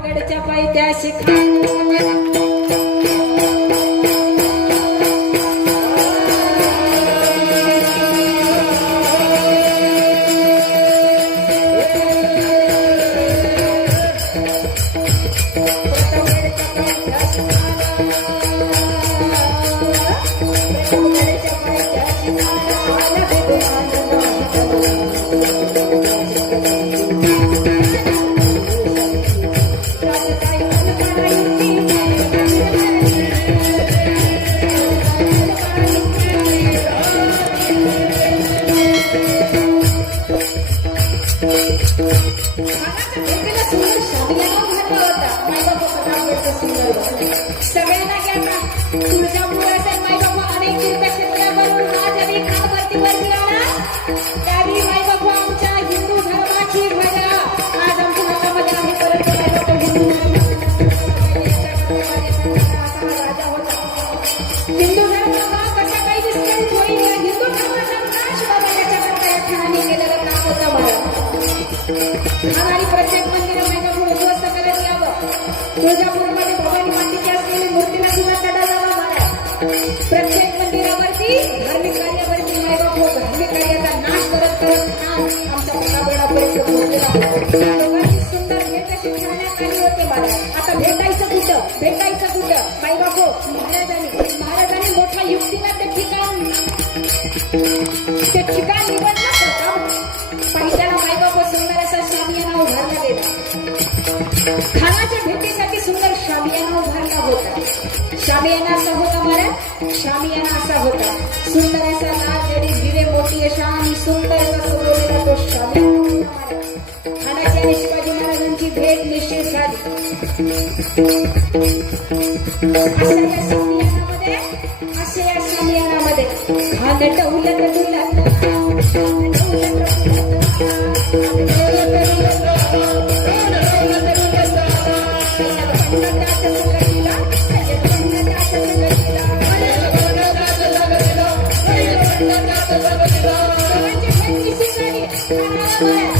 प्रतापगडच्या पायथ्याशी खान सगळ्यांना घ्या तुळजापूर असेल अनेक तीर्थक्षेत्रावरून हा जरी त्यावेळी आमच्या हिंदू धर्माची ध्वजा आज आमच्या हातामध्ये हिंदू धर्म हा कसा काही होईल या हिंदू धर्माचा नाश या केलेलं काम होतं. मला आणि प्रत्येक मंदिर महिना तुळजापूरमध्ये भवानी मातेची असलेली मूर्तीला जावा प्रत्येक मंदिरावरती धार्मिक कार्यावरती मायबाप हो धार्मिक कार्याचा नाश करत करत नाश आमच्या मुलाबळापर्यंत दोघांची सुंदर भेट आली होती आता भेटायचं कुठं? भेटायचं कुठं? मायबाप हो महाराजांनी महाराजांनी मोठ्या युक्तीला ते ठिकाण ते ठिकाण निवडलं प्रताप मायबाप हो, सुंदर असा उभारला गेला. शामियाना असा होता सुंदर असा लाल जरी मोठी अशा आणि सुंदर असा सजवलेला तो शामियाना खानाची आणि शिवाजी महाराजांची भेट निश्चित झाली अशा या शामियानामध्ये अशा या शामियानामध्ये डुलत शिवाजी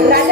राजा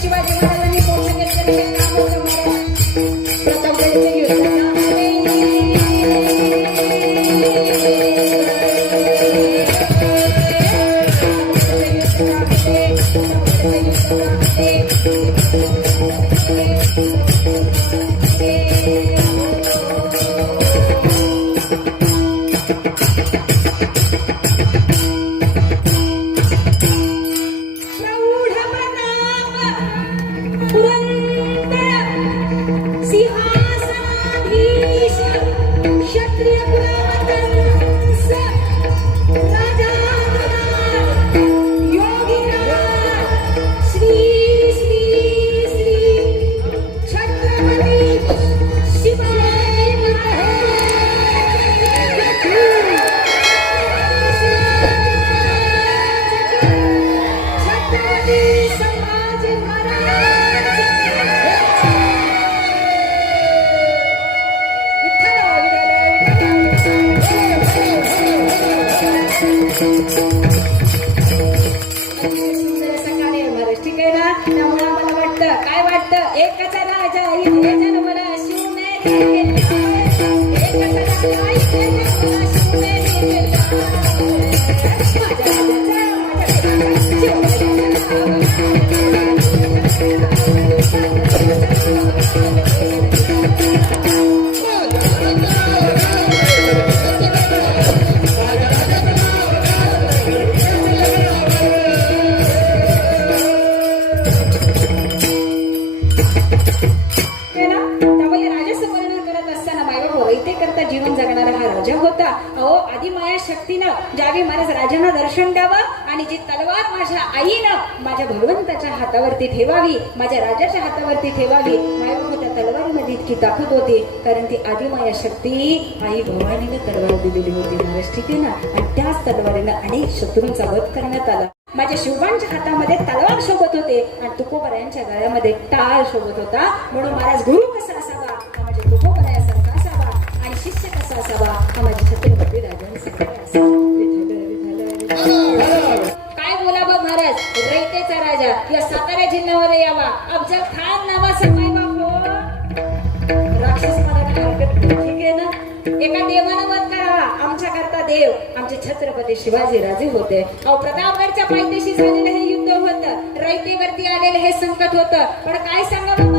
शिवाजी महाराजांनी त्यामुळे मला वाटतं काय वाटतं एकचा राजा इथे जन्मला शिवने Thank you. राजा होता. अहो आधी माया शक्तीनं ज्यावेळी महाराज राजांना दर्शन द्यावं आणि जी तलवार माझ्या आईनं माझ्या भगवंताच्या हातावरती ठेवावी माझ्या राजाच्या हातावरती ठेवावी माझ्या त्या तलवारीमध्ये इतकी ताकद होती. कारण ती आधी माया शक्ती आई भवानीनं तलवार दिलेली होती महाराज ठीक आहे ना आणि त्याच तलवारीनं अनेक शत्रूंचा वध करण्यात आला. माझ्या शिवबांच्या हातामध्ये तलवार शोभत होते आणि तुकोबऱ्यांच्या गळ्यामध्ये टाळ शोभत होता. म्हणून महाराज गुरु कसा असावा? माझ्या म्हणजे तुकोबऱ्या शिष्य असावा हा माझ्या छत्रपती राजांसारखा काय बोलावं महाराज? रयतेचा राजा या सातारा जिल्ह्यामध्ये यावा. अफजल खान नावा माय बाप हो. राक्षस ठीक आहे ना? एका देवानं वध करावा आमच्या करता देव. आमचे छत्रपती शिवाजी राजे होते. अहो प्रतापगडच्या पायथ्याशी झालेलं हे युद्ध होतं. रयतेवरती आलेलं हे संकट होतं. पण काय सांगावं